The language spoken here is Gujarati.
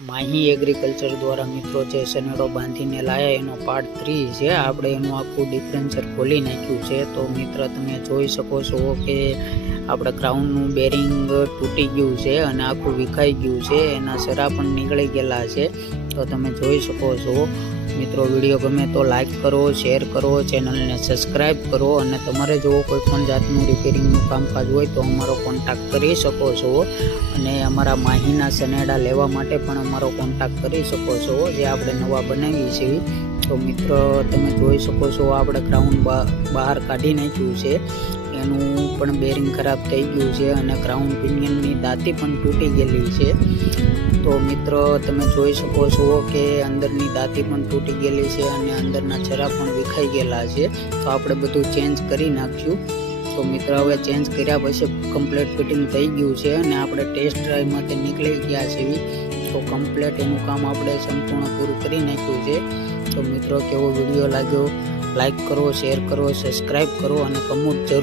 માહી એગ્રીકલ્ચર દ્વારા મિત્રો જે સનેડો બાંધીને લાયા એનો પાર્ટ 3 છે। આપણે એનું આખું ડિફરન્સર ખોલી નાખ્યું છે। તો મિત્ર તમે જોઈ શકો છો કે આપણે ક્રાઉનનું બેરિંગ તૂટી ગયું છે અને આખું વિખાઈ ગયું છે, એના સરા પણ નીકળી ગયેલા છે। તો તમે જોઈ શકો છો મિત્રો। વિડીયો ગમે તો લાઈક કરો, શેર કરો, ચેનલને સબસ્ક્રાઈબ કરો અને તમારે જો કોઈ પણ જાતનું રિપેરિંગનું કામકાજ હોય તો અમારો કોન્ટેક્ટ કરી શકો છો અને અમારા માહીના સનેડા લેવા માટે પણ અમારો કોન્ટેક્ટ કરી શકો છો, જે આપણે નવા બનાવી છે। તો મિત્રો તમે જોઈ શકો છો આપણે ક્રાઉન બહાર કાઢી નાખ્યું છે, એનું પણ બેરિંગ ખરાબ થઈ ગયું છે અને ક્રાઉન પિનિયનની દાંતી પણ તૂટી ગયેલી છે। તો મિત્રો તમે જોઈ શકો છો કે અંદરની દાંતી પણ તૂટી ગયેલી છે અને અંદરના છરા પણ વિખાઈ ગયેલા છે। તો આપણે બધું ચેન્જ કરી નાખ્યું। તો મિત્રો હવે ચેન્જ કર્યા પછી કમ્પ્લીટ ફિટિંગ થઈ ગયું છે અને આપણે ટેસ્ટ ડ્રાઈવમાંથી નીકળી ગયા છીએ। તો કમ્પ્લીટ એનું કામ આપણે સંપૂર્ણ પૂરું કરી નાખ્યું છે। તો મિત્રો કેવો વિડીયો લાગ્યો લાઈક કરો, શેર કરો, સબસ્ક્રાઈબ કરો અને કમેન્ટ જરૂર